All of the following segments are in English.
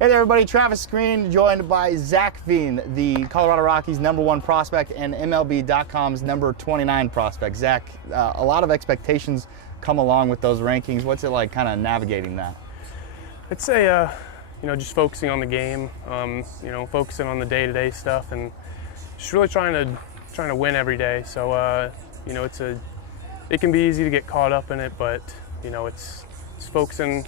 Hey there everybody, Travis Green joined by Zac Veen, the Colorado Rockies #1 prospect and MLB.com's number 29 prospect. Zac, a lot of expectations come along with those rankings. What's it like kind of navigating that? I'd say, just focusing on the game, focusing on the day-to-day stuff and just really trying to win every day. So, it can be easy to get caught up in it, but, it's focusing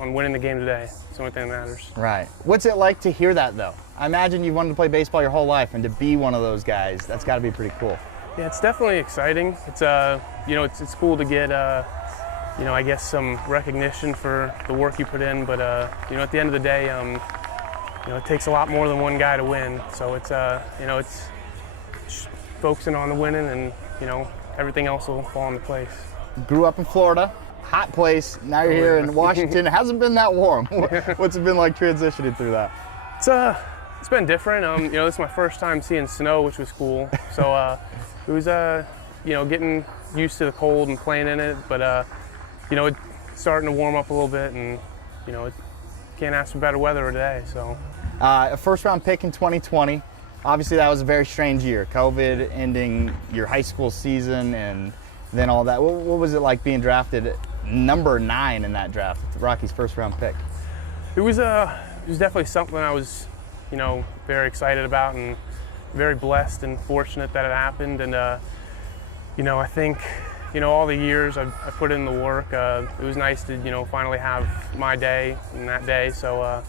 on winning the game today. It's the only thing that matters. Right. What's it like to hear that though? I imagine you've wanted to play baseball your whole life, and to be one of those guys, that's got to be pretty cool. Yeah, it's definitely exciting. It's it's cool to get I guess some recognition for the work you put in, but at the end of the day, it takes a lot more than one guy to win. So it's it's just focusing on the winning, and everything else will fall into place. Grew up in Florida. Hot place. Now you're here in Washington. It hasn't been that warm. What's it been like transitioning through that? It's been different. This is my first time seeing snow, which was cool. So it was getting used to the cold and playing in it, but it's starting to warm up a little bit, and can't ask for better weather today. So a first-round pick in 2020. Obviously, that was a very strange year. COVID ending your high school season, and then all that. What was it like being drafted number 9 in that draft, the Rockies' first-round pick? It was definitely something I was, very excited about, and very blessed and fortunate that it happened. And I think, all the years I put in the work, it was nice to, finally have my day and that day. So,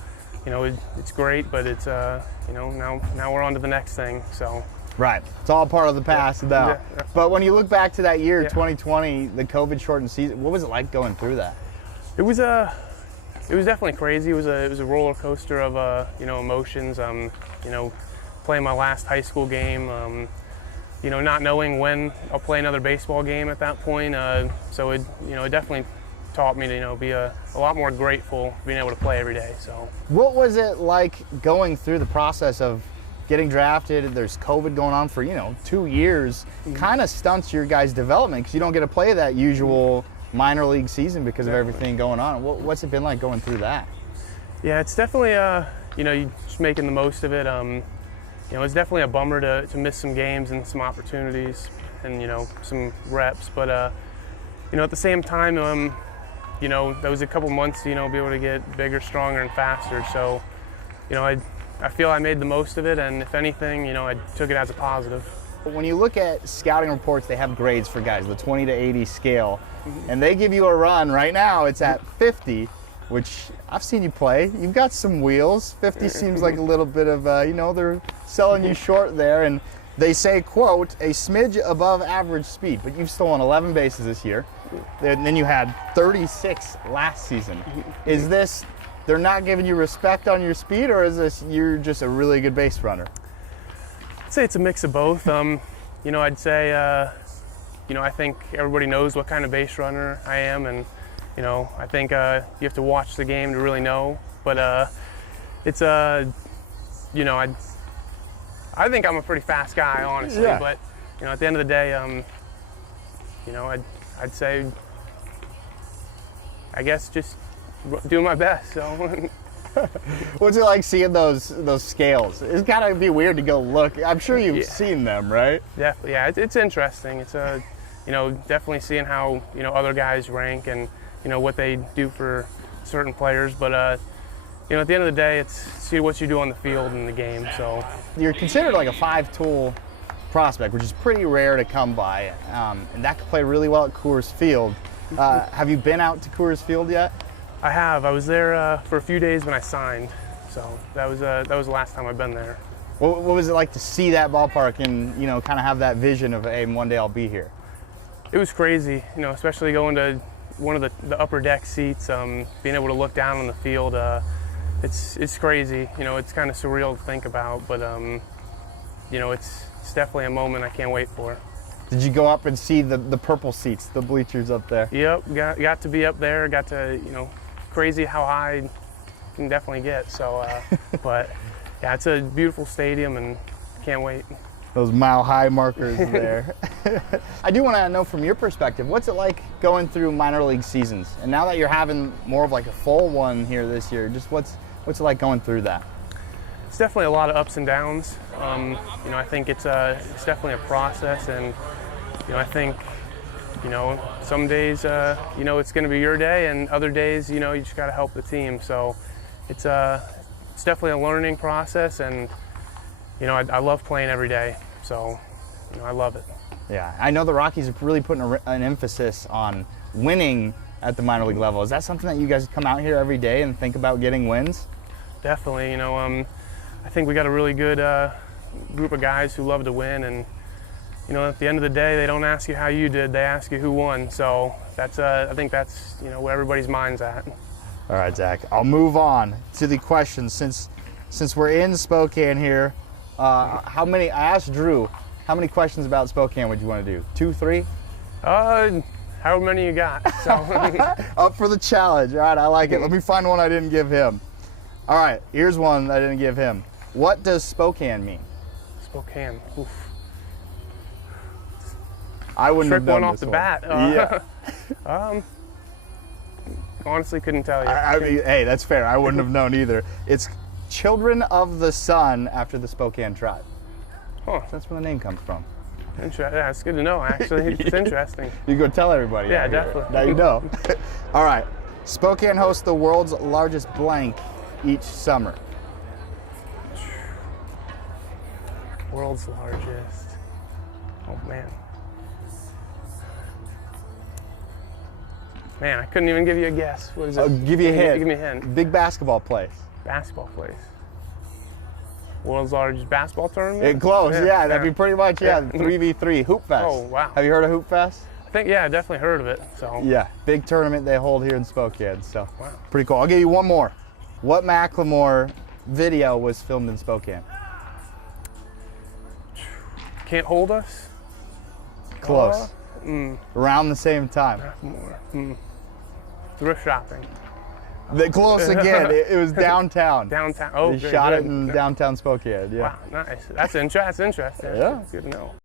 it's great, but it's, now we're on to the next thing. So. Right. It's all part of the past now. Yeah. But when you look back to that year, 2020, the COVID-shortened season, what was it like going through that? It was definitely crazy. It was a roller coaster of emotions. Playing my last high school game. Not knowing when I'll play another baseball game at that point. So it definitely taught me to be a lot more grateful being able to play every day. So. What was it like going through the process of getting drafted? There's COVID going on for 2 years. Kind of stunts your guys' development because you don't get to play that usual minor league season because of everything going on. What's it been like going through that? Yeah, it's definitely you just making the most of it. It's definitely a bummer to miss some games and some opportunities and some reps, but at the same time that was a couple months to be able to get bigger, stronger, and faster. So I feel I made the most of it, and if anything, I took it as a positive. When you look at scouting reports, they have grades for guys, the 20 to 80 scale, and they give you a run. Right now, it's at 50, which I've seen you play. You've got some wheels. 50 seems like a little bit of, they're selling you short there, and they say, quote, a smidge above average speed, but you've stolen 11 bases this year, and then you had 36 last season. Is this they're not giving you respect on your speed, or is this you're just a really good base runner? I'd say it's a mix of both. I'd say, I think everybody knows what kind of base runner I am, and, I think you have to watch the game to really know. But it's, I think I'm a pretty fast guy, honestly. Yeah. But, at the end of the day, I'd say, I guess just doing my best. So what's it like seeing those scales? It's gotta be weird to go look. I'm sure you've seen them, right? Definitely. Yeah, it's interesting. It's definitely seeing how other guys rank and what they do for certain players. But at the end of the day, it's see what you do on the field in the game. So you're considered like a 5-tool prospect, which is pretty rare to come by, and that could play really well at Coors Field. Have you been out to Coors Field yet? I have. I was there for a few days when I signed, so that was the last time I've been there. What was it like to see that ballpark and kind of have that vision of, hey, one day I'll be here? It was crazy, especially going to one of the upper deck seats, being able to look down on the field. It's crazy. It's kind of surreal to think about, but it's definitely a moment I can't wait for. Did you go up and see the purple seats, the bleachers up there? Yep, got to be up there. Got to crazy how high you can definitely get. So, but yeah, it's a beautiful stadium and can't wait. Those mile-high markers there. I do want to know from your perspective, what's it like going through minor league seasons? And now that you're having more of like a full one here this year, just what's What's it like going through that? It's definitely a lot of ups and downs. You know, I think it's definitely a process, and you know, I think, you know, some days, you know, it's going to be your day, and other days, you know, you just got to help the team. So it's definitely a learning process, and you know, I love playing every day. So, you know, I love it. Yeah, I know the Rockies are really putting an emphasis on winning at the minor league level. Is that something that you guys come out here every day and think about getting wins? Definitely. You know, I think we got a really good group of guys who love to win, and you know, at the end of the day, they don't ask you how you did; they ask you who won. So that's, I think that's, you know, where everybody's mind's at. All right, Zach. I'll move on to the questions since we're in Spokane here. How many? I asked Drew, how many questions about Spokane would you want to do? 2, 3? How many you got? So Up for the challenge. All right, I like it. Let me find one I didn't give him. All right, here's one I didn't give him. What does Spokane mean? Spokane. Oof. I wouldn't Trick have done one off this the one. bat. Yeah. Honestly, couldn't tell you. I mean, hey, that's fair. I wouldn't have known either. It's Children of the Sun after the Spokane tribe. Huh. That's where the name comes from. Yeah, it's good to know, actually. It's interesting. You go tell everybody. Yeah, out here. definitely. Now you know. All right. Spokane hosts the world's largest blank each summer. World's largest. Oh, man. Man, I couldn't even give you a guess. What is it? I'll give you a hint. Give me a hint. Big basketball place. Basketball place. World's largest basketball tournament? Close, yeah. That'd be pretty much, Yeah. 3v3 Hoop Fest. Oh, wow. Have you heard of Hoop Fest? I think, yeah, I definitely heard of it. So Yeah, big tournament they hold here in Spokane. So Wow. pretty cool. I'll give you one more. What Macklemore video was filmed in Spokane? Can't Hold Us? Close. Around the same time. More. Thrift shopping. Close again. It was downtown. Downtown. Oh, They good, shot good. it in downtown Spokane. Yeah. Wow, nice. That's interesting. Yeah. Good to know.